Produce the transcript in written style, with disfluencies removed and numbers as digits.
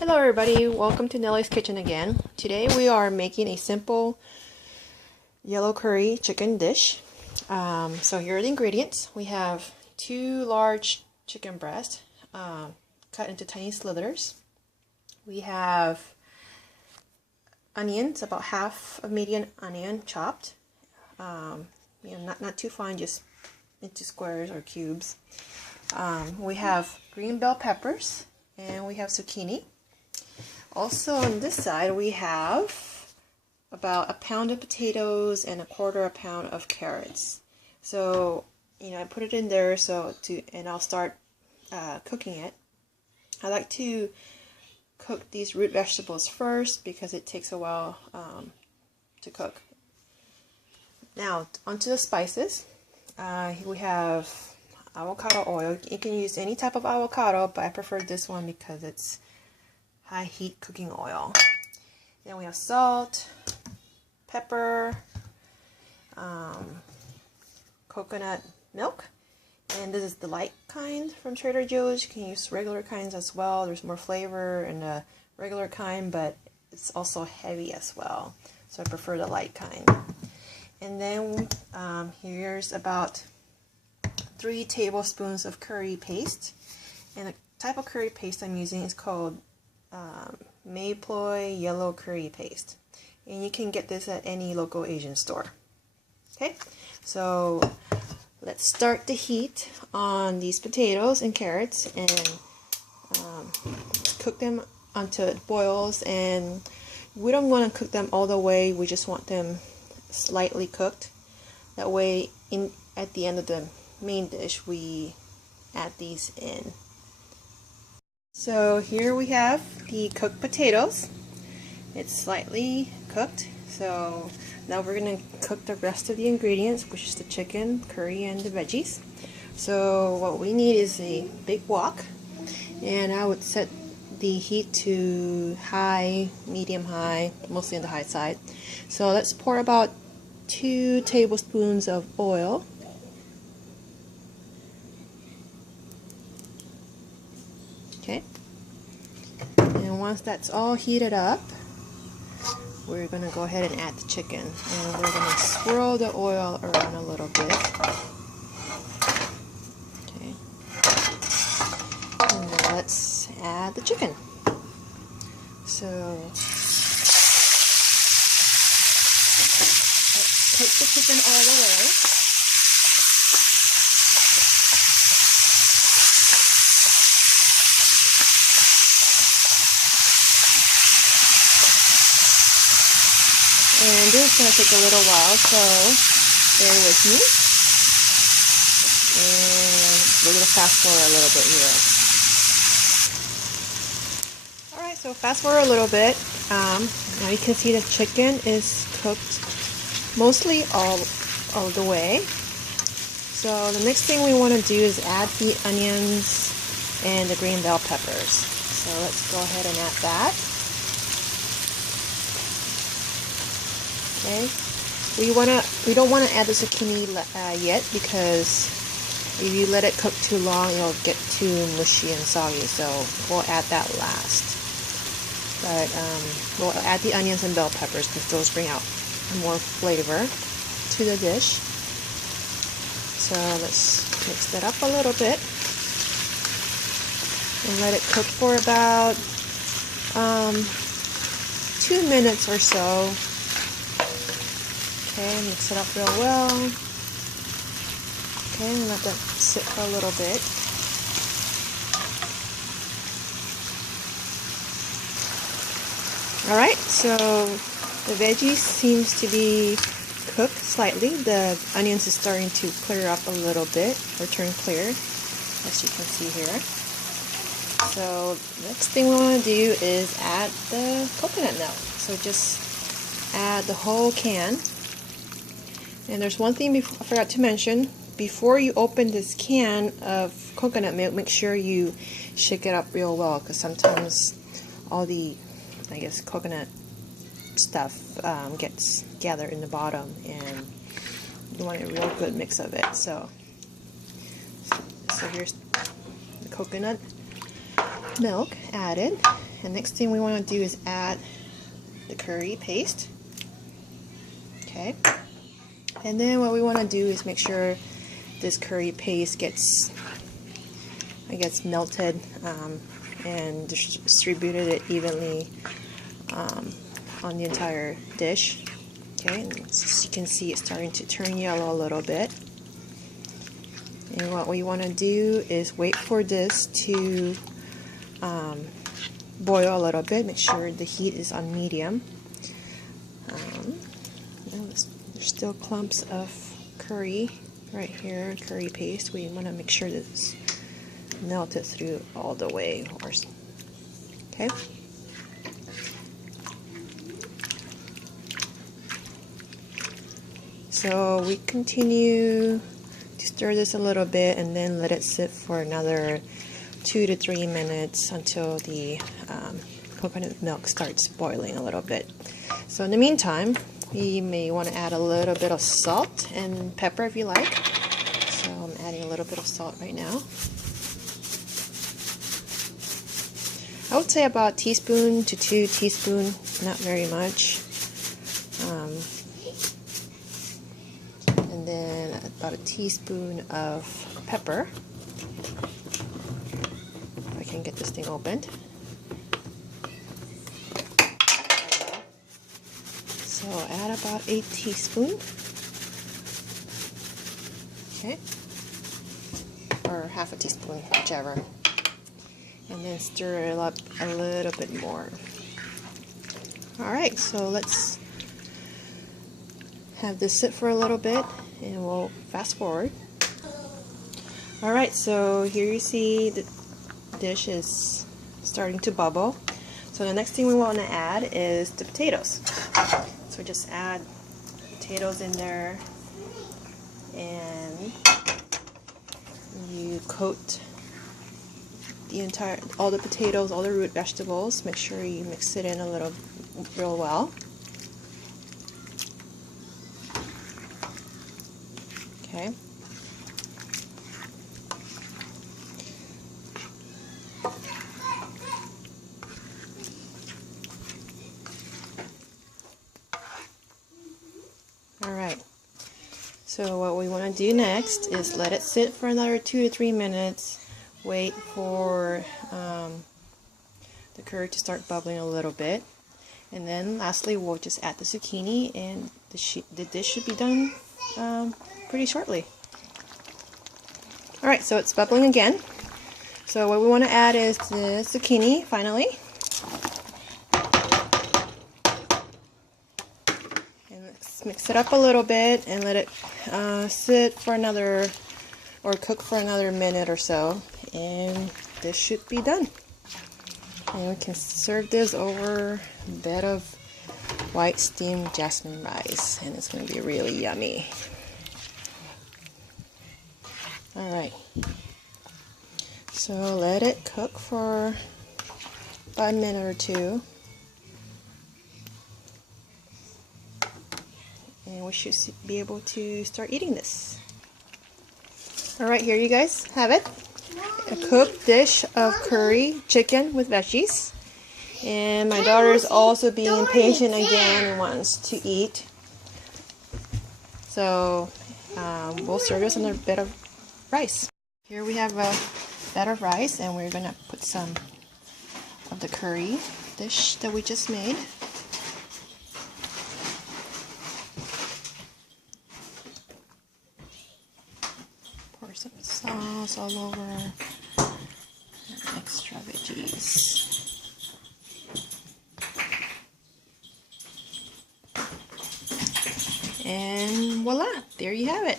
Hello everybody, welcome to Nelly's Kitchen again. Today we are making a simple yellow curry chicken dish. So here are the ingredients. We have 2 large chicken breasts cut into tiny slithers. We have onions, about half a medium onion chopped. Not too fine, just into squares or cubes. We have green bell peppers and we have zucchini. Also on this side we have about a pound of potatoes and 1/4 pound of carrots. So I put it in there and I'll start cooking it. I like to cook these root vegetables first because it takes a while to cook. Now onto the spices. We have avocado oil. You can use any type of avocado, but I prefer this one because it's high heat cooking oil. Then we have salt, pepper, coconut milk, and this is the light kind from Trader Joe's. You can use regular kinds as well. There's more flavor in the regular kind, but it's also heavy as well, so I prefer the light kind. And then here's about 3 tablespoons of curry paste, and the type of curry paste I'm using is called Mayploy yellow curry paste, and you can get this at any local Asian store. Okay, so let's start the heat on these potatoes and carrots and cook them until it boils. And we don't want to cook them all the way, we just want them slightly cooked. That way at the end of the main dish we add these in. So here we have the cooked potatoes. It's slightly cooked. So now we're going to cook the rest of the ingredients, which is the chicken, curry, and the veggies. So what we need is a big wok, and I would set the heat to high, medium high, mostly on the high side. So let's pour about 2 tablespoons of oil. Okay, and once that's all heated up, we're going to go ahead and add the chicken, and we're going to swirl the oil around a little bit. Okay, and then let's add the chicken. So let's cook the chicken all the way. And this is going to take a little while, so bear with me. And we're going to fast forward a little bit here. Alright, so fast forward a little bit. Now you can see the chicken is cooked mostly all the way. So the next thing we want to do is add the onions and the green bell peppers. So let's go ahead and add that. Okay, we don't want to add the zucchini yet, because if you let it cook too long, it'll get too mushy and soggy. So we'll add that last. But we'll add the onions and bell peppers because those bring out more flavor to the dish. So let's mix that up a little bit and let it cook for about 2 minutes or so. Okay, mix it up real well. Okay, and let that sit for a little bit. Alright, so the veggies seems to be cooked slightly. The onions is starting to clear up a little bit, or turn clear, as you can see here. So next thing we want to do is add the coconut milk. So just add the whole can. And there's one thing I forgot to mention. Before you open this can of coconut milk, make sure you shake it up real well, because sometimes all the, coconut stuff gets gathered in the bottom, and you want a real good mix of it. So here's the coconut milk added, And next thing we want to do is add the curry paste. Okay. And then what we want to do is make sure this curry paste gets melted and distributed it evenly on the entire dish. Okay, and as you can see, it's starting to turn yellow a little bit. And what we want to do is wait for this to boil a little bit. Make sure the heat is on medium. There's still clumps of curry right here, curry paste. We want to make sure that it's melted through all the way. Okay. So we continue to stir this a little bit and then let it sit for another 2 to 3 minutes until the coconut milk starts boiling a little bit. So in the meantime, you may want to add a little bit of salt and pepper if you like. So I'm adding a little bit of salt right now. I would say about 1 teaspoon to 2 teaspoons, not very much. And then about 1 teaspoon of pepper. If I can get this thing opened. So add about 1 teaspoon. Okay. Or half a teaspoon, whichever. And then stir it up a little bit more. Alright, so let's have this sit for a little bit and we'll fast forward. Alright, so here you see the dish is starting to bubble. So the next thing we want to add is the potatoes. So just add potatoes in there and you coat all the potatoes, all the root vegetables. Make sure you mix it in real well. Okay. Alright. So what we want to do next is let it sit for another 2 to 3 minutes. Wait for the curry to start bubbling a little bit, and then lastly we'll just add the zucchini, and the dish should be done pretty shortly. Alright, so it's bubbling again. So what we want to add is the zucchini finally. And let's mix it up a little bit and let it sit for another, or cook for another minute or so. And this should be done. And we can serve this over a bed of white steamed jasmine rice, and it's going to be really yummy. Alright, so let it cook for about a minute or two, and we should be able to start eating this. Alright, here you guys have it. A cooked dish of curry chicken with veggies. And my daughter is also being impatient again and wants to eat. So we'll serve this on a bed of rice. Here we have a bed of rice, and we're going to put some of the curry dish that we just made. Pour some sauce all over, and extra veggies. And voila, there you have it.